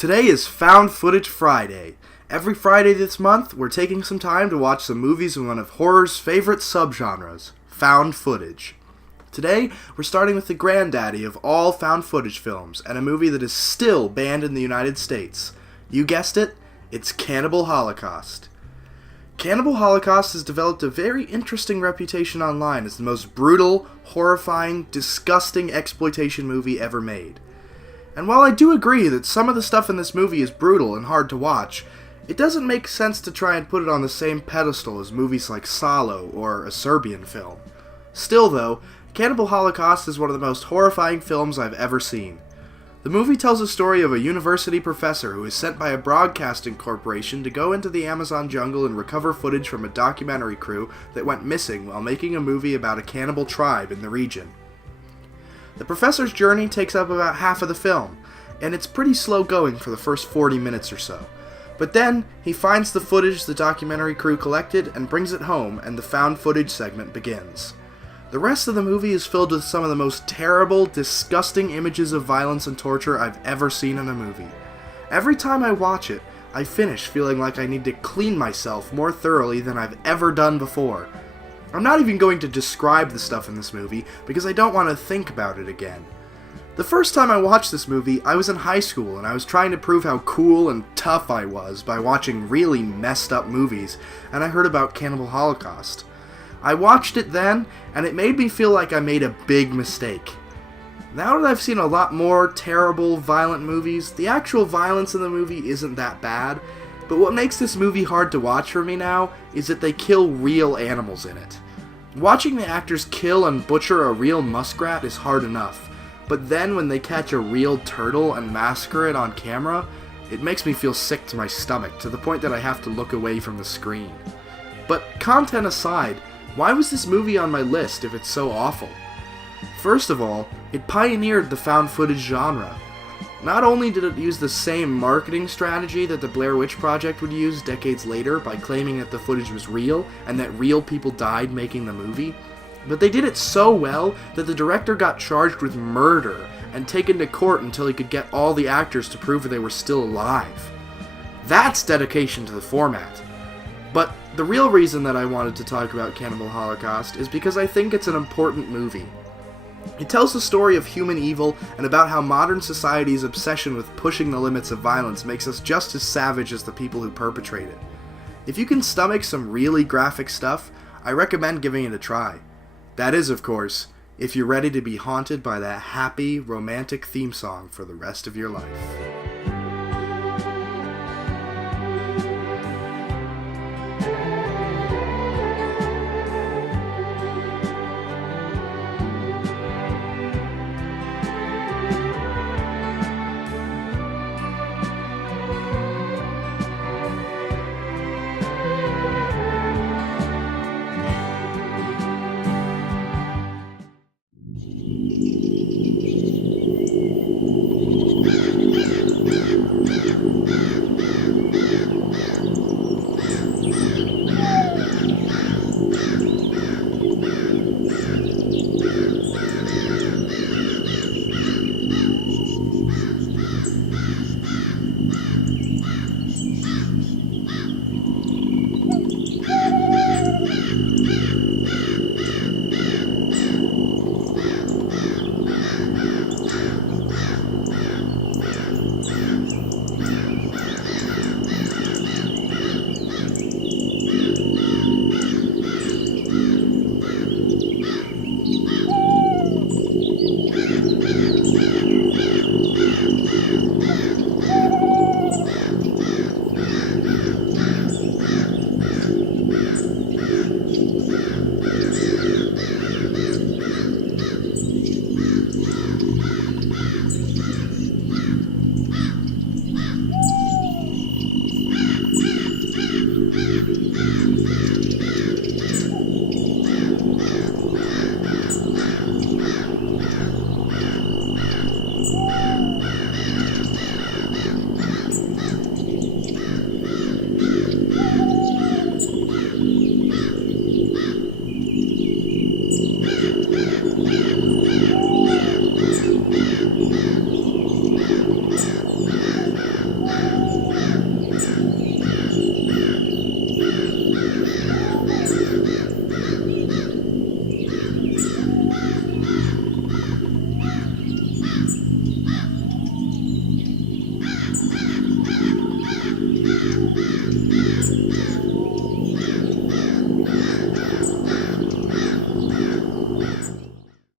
Today is Found Footage Friday. Every Friday this month, we're taking some time to watch some movies in one of horror's favorite subgenres, found footage. Today, we're starting with the granddaddy of all found footage films, and a movie that is still banned in the United States. You guessed it, it's Cannibal Holocaust. Cannibal Holocaust has developed a very interesting reputation online as the most brutal, horrifying, disgusting exploitation movie ever made. And while I do agree that some of the stuff in this movie is brutal and hard to watch, it doesn't make sense to try and put it on the same pedestal as movies like Salo or a Serbian film. Still though, Cannibal Holocaust is one of the most horrifying films I've ever seen. The movie tells a story of a university professor who is sent by a broadcasting corporation to go into the Amazon jungle and recover footage from a documentary crew that went missing while making a movie about a cannibal tribe in the region. The professor's journey takes up about half of the film, and it's pretty slow going for the first 40 minutes or so. But then, he finds the footage the documentary crew collected and brings it home, and the found footage segment begins. The rest of the movie is filled with some of the most terrible, disgusting images of violence and torture I've ever seen in a movie. Every time I watch it, I finish feeling like I need to clean myself more thoroughly than I've ever done before. I'm not even going to describe the stuff in this movie, because I don't want to think about it again. The first time I watched this movie, I was in high school, and I was trying to prove how cool and tough I was by watching really messed up movies, and I heard about Cannibal Holocaust. I watched it then, and it made me feel like I made a big mistake. Now that I've seen a lot more terrible, violent movies, the actual violence in the movie isn't that bad, but what makes this movie hard to watch for me now is that they kill real animals in it. Watching the actors kill and butcher a real muskrat is hard enough, but then when they catch a real turtle and massacre it on camera, it makes me feel sick to my stomach to the point that I have to look away from the screen. But content aside, why was this movie on my list if it's so awful? First of all, it pioneered the found footage genre. Not only did it use the same marketing strategy that the Blair Witch Project would use decades later by claiming that the footage was real and that real people died making the movie, but they did it so well that the director got charged with murder and taken to court until he could get all the actors to prove they were still alive. That's dedication to the format. But the real reason that I wanted to talk about Cannibal Holocaust is because I think it's an important movie. It tells the story of human evil and about how modern society's obsession with pushing the limits of violence makes us just as savage as the people who perpetrate it. If you can stomach some really graphic stuff, I recommend giving it a try. That is, of course, if you're ready to be haunted by that happy, romantic theme song for the rest of your life.